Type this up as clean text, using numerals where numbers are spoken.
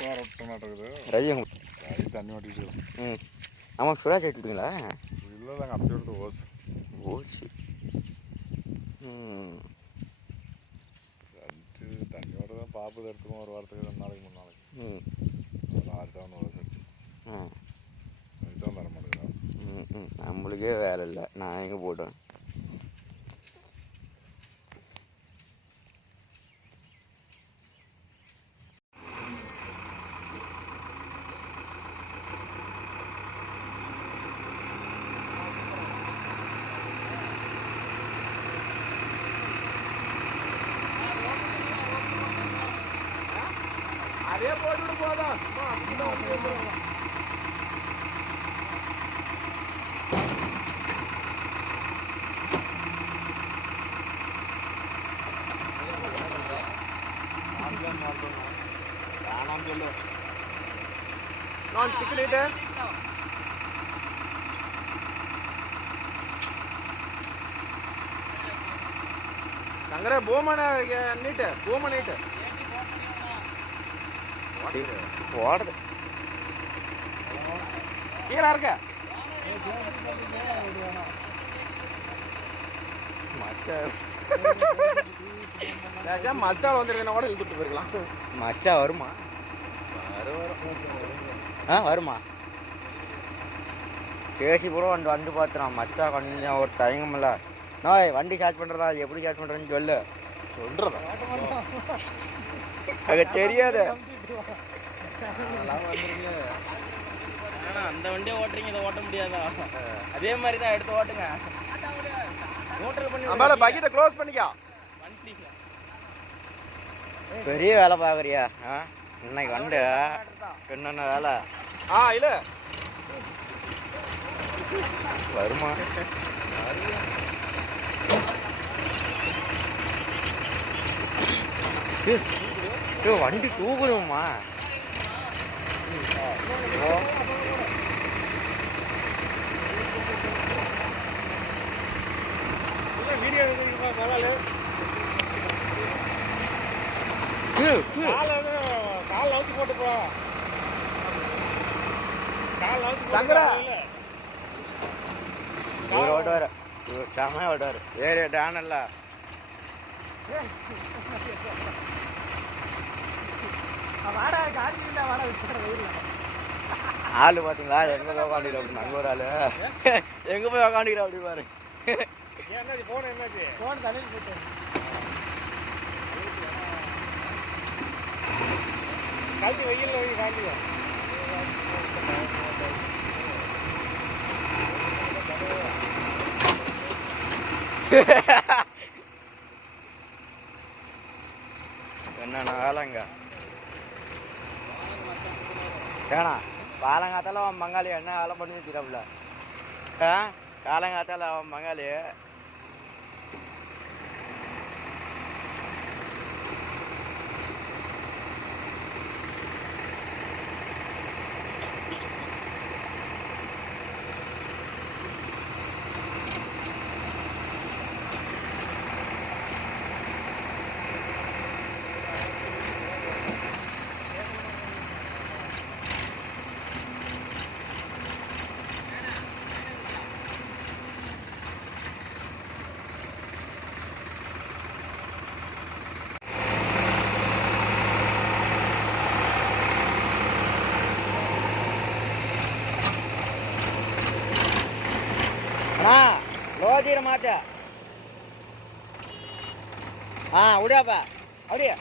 வேற விட்டு நடக்குது ரவியம் தண்ணி ஓட்டிட்டு. ம் ஆமாம் சுராஜ் எடுத்துட்டீங்களா? இல்லை நாங்கள் அப்படி எடுத்து ஓசு ஓச்சு. ம் தண்ணியோட தான் பாப்பு எடுத்துக்கணும் ஒரு வாரத்துக்கு 2 நாளைக்கு 3 நாளைக்கு. ம் 6 தவணை ஓசு எடுத்து ம் இதுதான் தர மாட்டேங்குதா? ம் நம்மளுக்கே வேலை இல்லை, நான் எங்கே போட்டேன். அதே போட்டு போதும். நான் ஸ்டிக்லேட்டு சங்கரே பூமன நீட்டு பூம நீட்டு ஓடுது கீழே இருக்க மச்சான் வந்துருக்கா கூட இழுத்துட்டு போயிருக்கலாம். மச்சா வருமா? ஆ வருமா? பேசி கூட வந்து பார்த்துறான் மச்சா கொஞ்சம் ஒரு தயங்கமில்ல. நோய் வண்டி சார்ஜ் பண்ணுறதா எப்படி சார்ஜ் பண்ணுறேன்னு சொல்லு. சொல்றதா அது தெரியாது. அந்த வண்டியை ஓட்டுறீங்க, இதை ஓட்ட முடியாதா? அதே மாதிரி தான் எடுத்து ஓட்டுங்க. நம்மளால பக்கெட்டை க்ளோஸ் பண்ணிக்கா. பெரிய வேலை பார்க்குறியா? ஆ இன்னைக்கு வந்து என்னென்ன வேலை? இல்ல வருமா? வண்டி தூக்கணுமா? வீடியோ கால் அவுத்து போட்டு போ. சங்கரா இவர் ஓட்டுவார், இவர் செம்மையாக ஓட்டுவார். வேறு டேனல்ல ஆளு பார்த்தீங்களா? எங்கே போய் உக்காண்டிக்கிற அப்படி அங்கே ஒரு ஆளு எங்கே போய் உக்காண்டிக்கிற அப்படி பாரு. போன் தலையில் போட்டு காய்ச்சி வெயில் வை காய்ச்சி என்னென்ன வேலைங்க ஏண்ணா? காலங்காத்தால அவன் பங்காளி என்ன வேலை பண்ணி வச்சுக்கிறாப்புல. காலங்காத்தால அவன் பங்காளி லோஜிர மாட்ட. விடாப்பா அப்படியே